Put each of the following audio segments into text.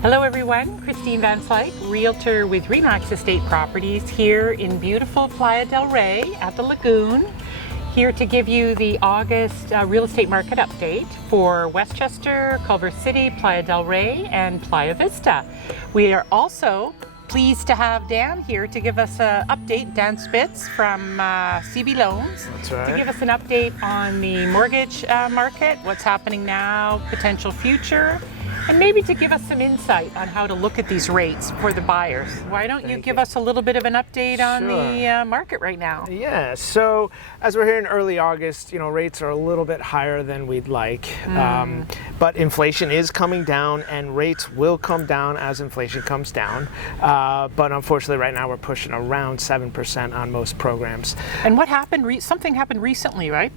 Hello everyone, Christine Van Slyke, Realtor with Remax Estate Properties here in beautiful Playa del Rey at the Lagoon. Here to give you the August real estate market update for Westchester, Culver City, Playa del Rey, and Playa Vista. We are also pleased to have Dan here to give us an update, Dan Spitz from CB Loans. That's right. To give us an update on the mortgage market, what's happening now, potential future, and maybe to give us some insight on how to look at these rates for the buyers. Why don't you give us a little bit of an update on the market right now? Yeah, so as we're here in early August, rates are a little bit higher than we'd like, but inflation is coming down and rates will come down as inflation comes down. But unfortunately right now we're pushing around 7% on most programs. And what happened? Something happened recently, right?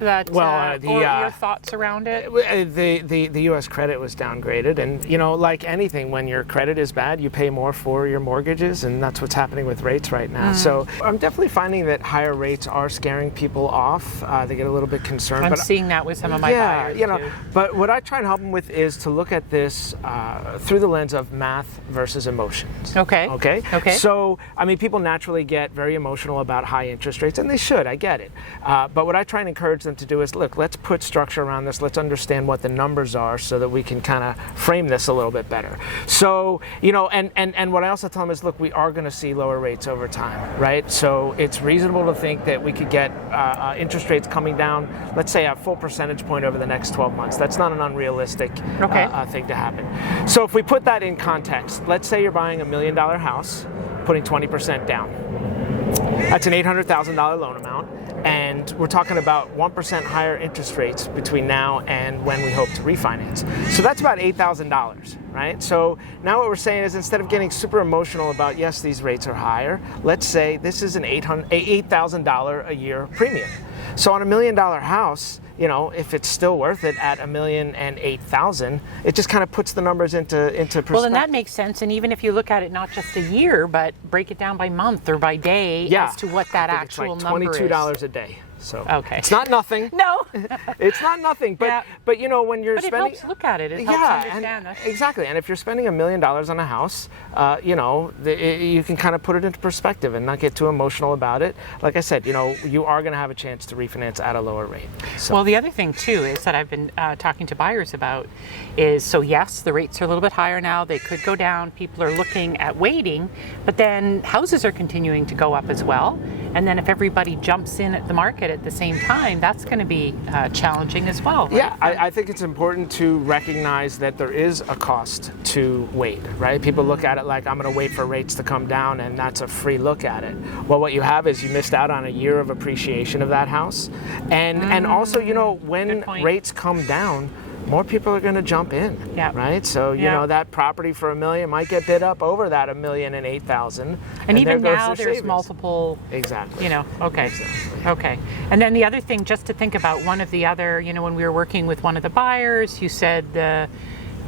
Your thoughts around it? The U.S. credit was downgraded, and like anything, when your credit is bad, you pay more for your mortgages, and that's what's happening with rates right now. So I'm definitely finding that higher rates are scaring people off. They get a little bit concerned. I'm seeing that with some of my buyers. Too. But what I try and help them with is to look at this through the lens of math versus emotions. Okay. So people naturally get very emotional about high interest rates, and they should. I get it. But what I try and encourage them to do is, look, let's put structure around this. Let's understand what the numbers are so that we can kind of frame this a little bit better. So, and what I also tell them is, look, we are going to see lower rates over time, right? So it's reasonable to think that we could get interest rates coming down, let's say a full percentage point over the next 12 months. That's not an unrealistic thing to happen. So if we put that in context, let's say you're buying $1 million house, putting 20% down. That's an $800,000 loan amount. And we're talking about 1% higher interest rates between now and when we hope to refinance. So that's about $8,000, right? So now what we're saying is, instead of getting super emotional about, yes, these rates are higher, let's say this is an $8,000 a year premium. So on $1 million house, if it's still worth it at $1,008,000, it just kind of puts the numbers into perspective. Well, and that makes sense. And even if you look at it not just a year, but break it down by month or by day as to what that actual number is. It's like $22 a day. So it's not nothing. No, it's not nothing. But when you're spending, it helps look at it. It helps understand that. Exactly. And if you're spending $1 million on a house, you can kind of put it into perspective and not get too emotional about it. Like I said, you are going to have a chance to refinance at a lower rate. So. Well, the other thing too is that I've been talking to buyers about is, so yes, the rates are a little bit higher now. They could go down. People are looking at waiting, but then houses are continuing to go up as well. And then if everybody jumps in at the market at the same time, that's going to be challenging as well. Right? Yeah, I think it's important to recognize that there is a cost to wait, right? People look at it like, I'm going to wait for rates to come down, and that's a free look at it. Well, what you have is you missed out on a year of appreciation of that house. And also, when rates come down, more people are going to jump in, right? So, that property for $1 million might get bid up over that $1,008,000. And even now there's multiple. Exactly. Okay. Exactly. Okay. And then the other thing, just to think about one of the other, when we were working with one of the buyers, you said the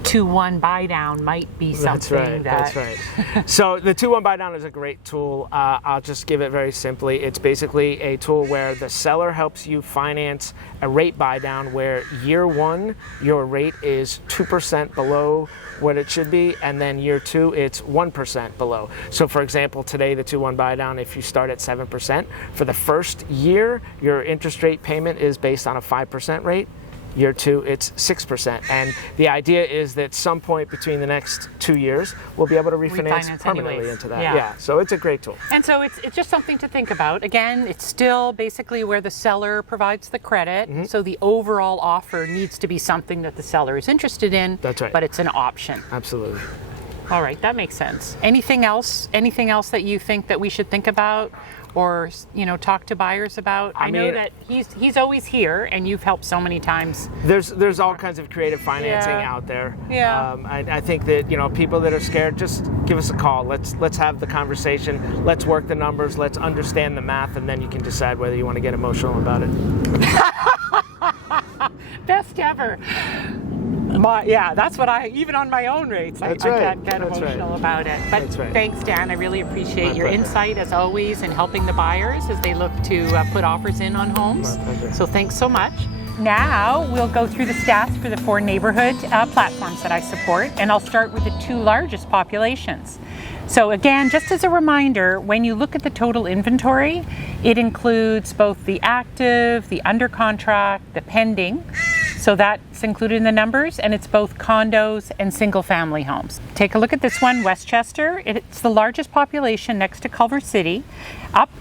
2-1 buy down might be something That's right. So the 2-1 buy down is a great tool. I'll just give it very simply. It's basically a tool where the seller helps you finance a rate buy down where year one, your rate is 2% below what it should be, and then year two, it's 1% below. So for example, today, the 2-1 buy down, if you start at 7%, for the first year, your interest rate payment is based on a 5% rate. Year two, it's 6%. And the idea is that some point between the next 2 years, we'll be able to refinance permanently into that. Yeah, so it's a great tool. And so it's just something to think about. Again, it's still basically where the seller provides the credit. So the overall offer needs to be something that the seller is interested in. That's right. But it's an option. Absolutely. All right, that makes sense. Anything else that you think that we should think about or talk to buyers about? I know that he's always here, and you've helped so many times. There's all kinds of creative financing out there. Yeah. I think that people that are scared, just give us a call. Let's have the conversation. Let's work the numbers. Let's understand the math, and then you can decide whether you want to get emotional about it. Best ever. That's what even on my own rates, I get emotional about it. But thanks, Dan. I really appreciate your insight, as always, in helping the buyers as they look to put offers in on homes. So thanks so much. now we'll go through the stats for the 4 neighborhood platforms that I support, and I'll start with the 2 largest populations. So again, just as a reminder, when you look at the total inventory, it includes both the active, the under contract, the pending. So that's included in the numbers, and it's both condos and single family homes. Take a look at this one, Westchester. It's the largest population next to Culver City.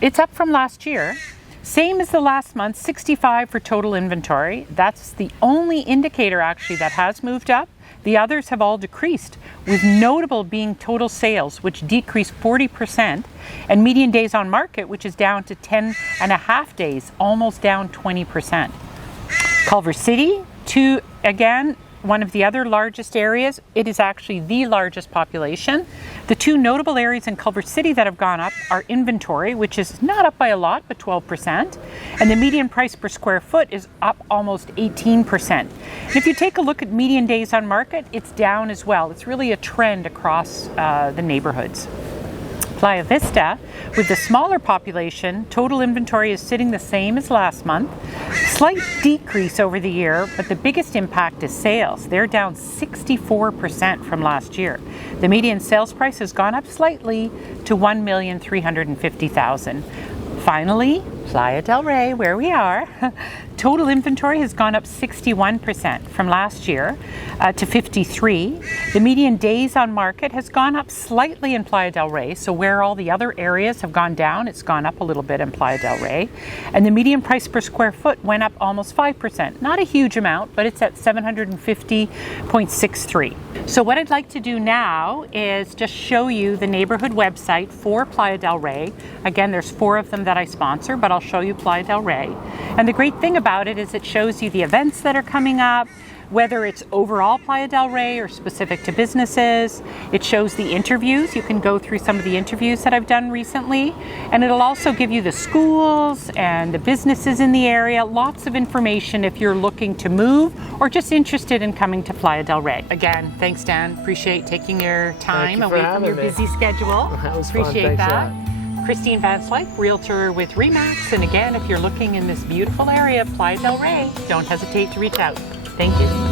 It's up from last year. Same as the last month, 65 for total inventory. That's the only indicator actually that has moved up. The others have all decreased, with notable being total sales, which decreased 40%, and median days on market, which is down to 10.5 days, almost down 20%. Culver City, again, one of the other largest areas. It is actually the largest population. The 2 notable areas in Culver City that have gone up are inventory, which is not up by a lot, but 12%. And the median price per square foot is up almost 18%. And if you take a look at median days on market, it's down as well. It's really a trend across the neighborhoods. Playa Vista, with the smaller population, total inventory is sitting the same as last month. Slight decrease over the year, but the biggest impact is sales. They're down 64% from last year. The median sales price has gone up slightly to $1,350,000. Finally, Playa del Rey, where we are, total inventory has gone up 61% from last year to 53. The median days on market has gone up slightly in Playa del Rey, so where all the other areas have gone down, it's gone up a little bit in Playa del Rey. And the median price per square foot went up almost 5%. Not a huge amount, but it's at $750.63. So what I'd like to do now is just show you the neighborhood website for Playa del Rey. Again, there's 4 of them that I sponsor, but I'll show you Playa del Rey. And the great thing about it is it shows you the events that are coming up, whether it's overall Playa del Rey or specific to businesses. It shows the interviews. You can go through some of the interviews that I've done recently. And it'll also give you the schools and the businesses in the area. Lots of information if you're looking to move or just interested in coming to Playa del Rey. Again, thanks Dan. Appreciate taking your time away from your busy schedule. That was fun. Appreciate Thanks that. Christine Van Slyke, Realtor with RE/MAX. And again, if you're looking in this beautiful area of Playa del Rey, don't hesitate to reach out. Thank you.